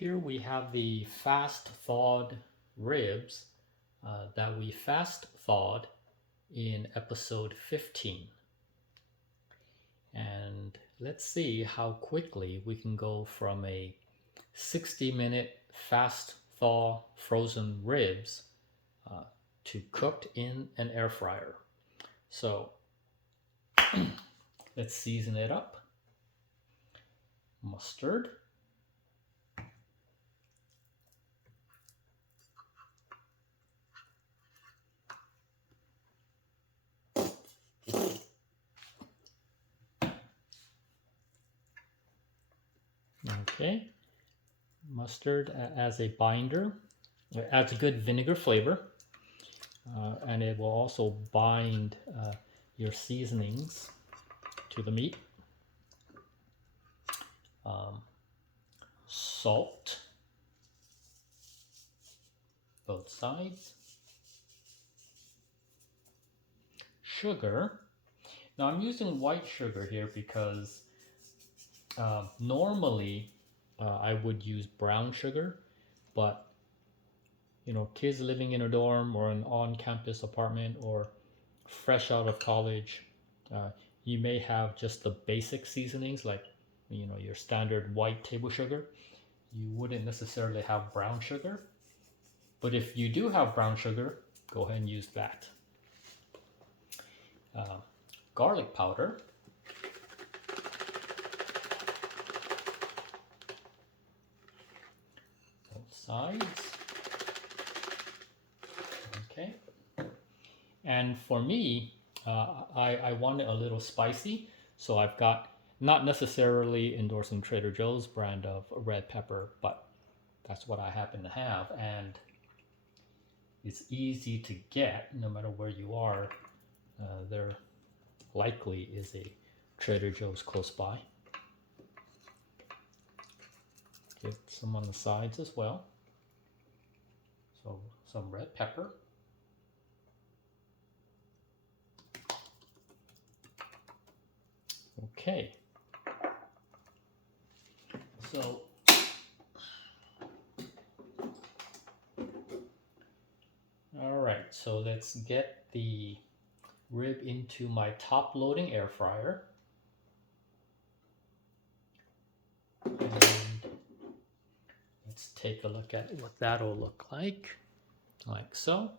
Here we have the fast thawed ribs that we fast thawed in episode 15. And let's see how quickly we can go from a 60-minute fast thaw frozen ribs to cooked in an air fryer. So let's season it up. Mustard. Okay, mustard as a binder. It adds a good vinegar flavor, and it will also bind your seasonings to the meat. Salt, both sides. Sugar. Now I'm using white sugar here because normally I would use brown sugar, but you know, kids living in a dorm or an on-campus apartment or fresh out of college, you may have just the basic seasonings like, you know, your standard white table sugar. You wouldn't necessarily have brown sugar, but if you do have brown sugar, go ahead and use that. Garlic powder. Both sides. Okay. And for me, I want it a little spicy, so I've got, not necessarily endorsing Trader Joe's brand of red pepper, but that's what I happen to have, and it's easy to get no matter where you are. There likely is a Trader Joe's close by. Get some on the sides as well. So some red pepper. Okay. So all right, so let's get the rib into my top loading air fryer. And let's take a look at what that'll look like so.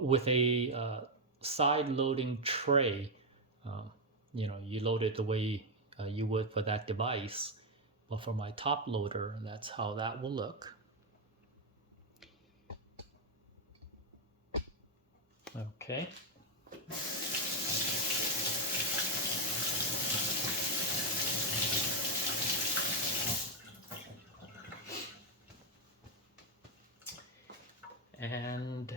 With a side loading tray, you know, you load it the way you would for that device, but for my top loader, that's how that will look. Okay. And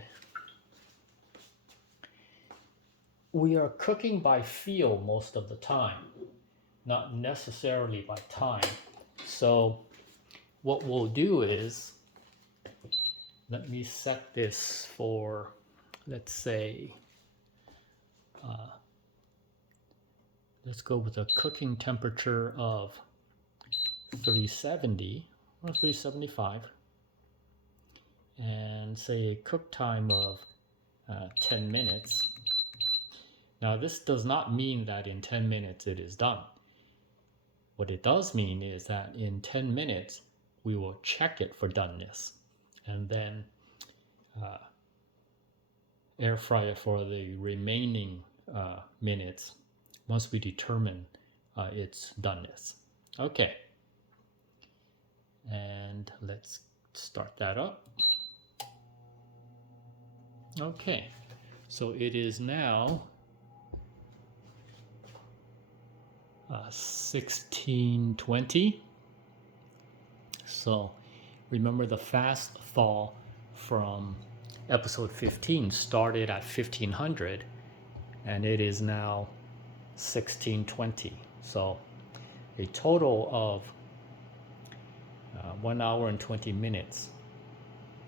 we are cooking by feel most of the time, not necessarily by time. So what we'll do is, let me set this for, let's say, let's go with a cooking temperature of 370 or 375, and say a cook time of 10 minutes. Now this does not mean that in 10 minutes it is done. What it does mean is that in 10 minutes we will check it for doneness, and then air fry it for the remaining minutes once we determine its doneness. Okay, and let's start that up. Okay, so it is now 1620. So remember, the fast thaw from episode 15 started at 1500, and it is now 1620. So a total of 1 hour and 20 minutes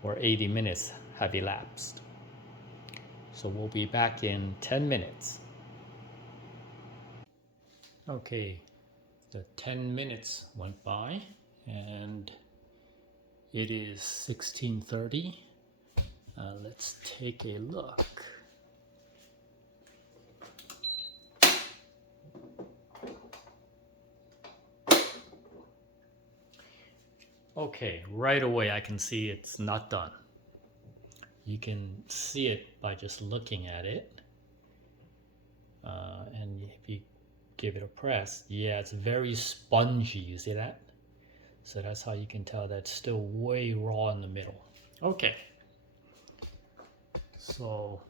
or 80 minutes have elapsed. So we'll be back in 10 minutes. Okay, the 10 minutes went by, and it is 16:30. Let's take a look. Okay, right away I can see it's not done. You can see it by just looking at it. And if you give it a press, yeah, it's very spongy. You see that? So that's how you can tell that's still way raw in the middle. Okay. So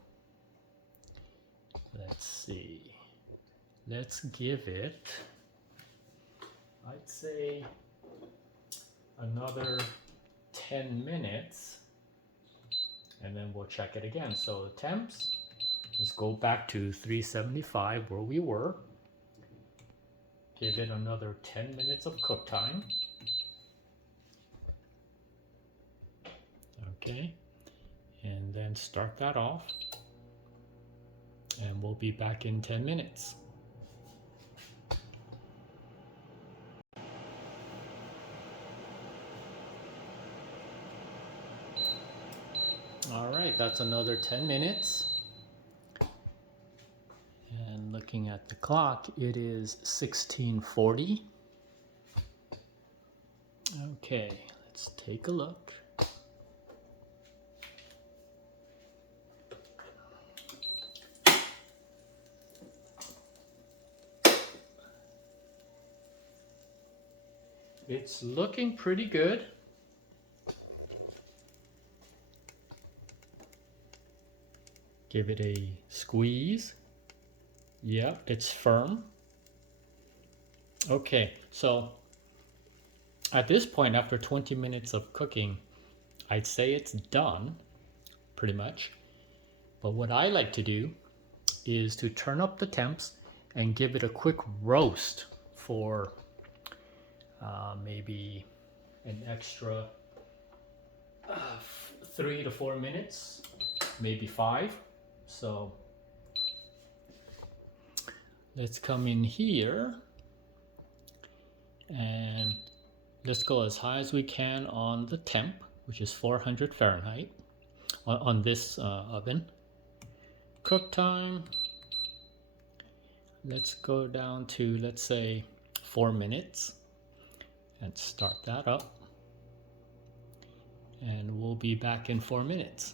let's see. Let's give it, I'd say, another 10 minutes, and then we'll check it again. So temps, let's go back to 375 where we were. Give it another 10 minutes of cook time. Okay, and then start that off, and we'll be back in 10 minutes. All right, that's another 10 minutes. And looking at the clock, it is 16:40. Okay, let's take a look. It's looking pretty good. Give it a squeeze. Yep, it's firm. Okay, so at this point, after 20 minutes of cooking, I'd say it's done, pretty much. But what I like to do is to turn up the temps and give it a quick roast for maybe an extra 3 to 4 minutes, maybe 5. So let's come in here and let's go as high as we can on the temp, which is 400 Fahrenheit on this oven. Cook time, let's go down to, let's say, 4 minutes and start that up. And we'll be back in 4 minutes.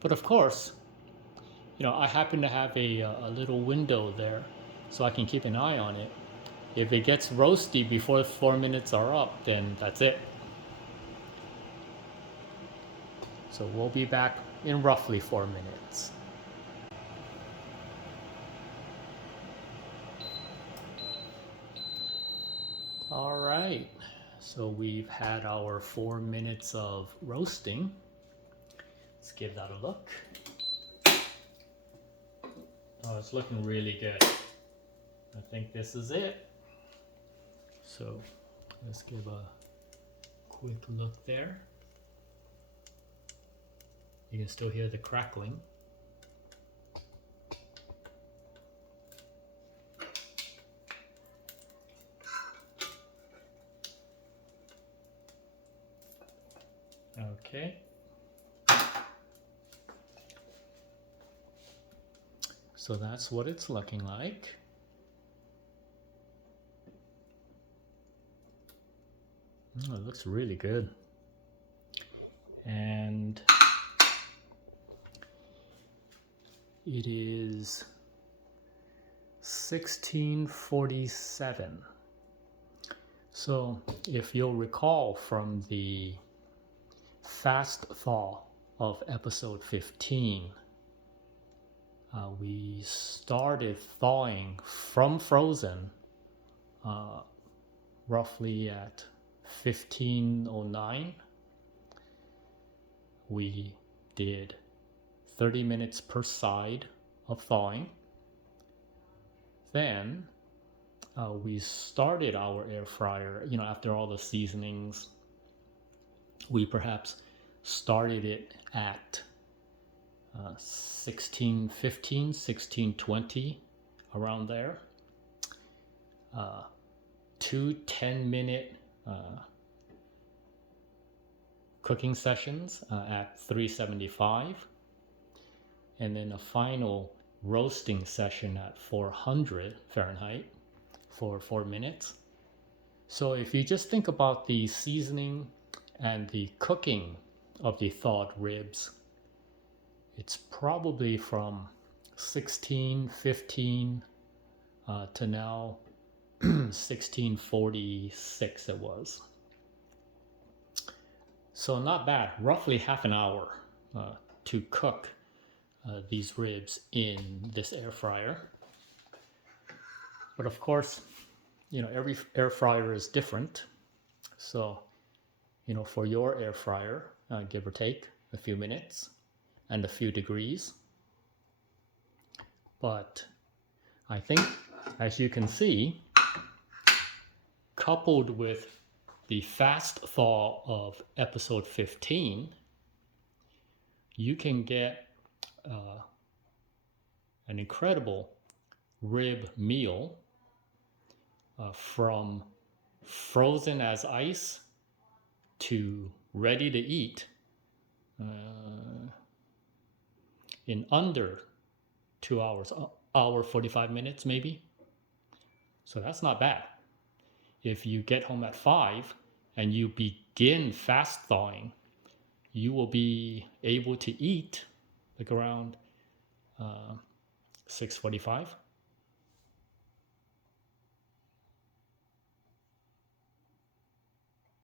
But of course, you know, I happen to have a little window there so I can keep an eye on it. If it gets roasty before 4 minutes are up, then that's it. So we'll be back in roughly 4 minutes. All right, so we've had our 4 minutes of roasting. Let's give that a look. Oh, it's looking really good. I think this is it. So let's give a quick look there. You can still hear the crackling. Okay. So that's what it's looking like. Oh, it looks really good. And it is 16:47. So if you'll recall from the fast thaw of episode 15, we started thawing from frozen roughly at 15:09. We did 30 minutes per side of thawing. Then we started our air fryer, you know, after all the seasonings. We perhaps started it at 16:15, 16:20, around there. 2 10-minute cooking sessions at 375, and then a final roasting session at 400 Fahrenheit for 4 minutes. So if you just think about the seasoning and the cooking of the thawed ribs, it's probably from 1615 to now 1646 it was. So not bad, roughly half an hour to cook these ribs in this air fryer. But of course, every air fryer is different. So, for your air fryer, give or take a few minutes and a few degrees. But I think, as you can see, coupled with the fast thaw of episode 15, you can get an incredible rib meal from frozen as ice to ready to eat in under 2 hours, hour 45 minutes maybe. So that's not bad. If you get home at 5 and you begin fast thawing, you will be able to eat like around 6:45.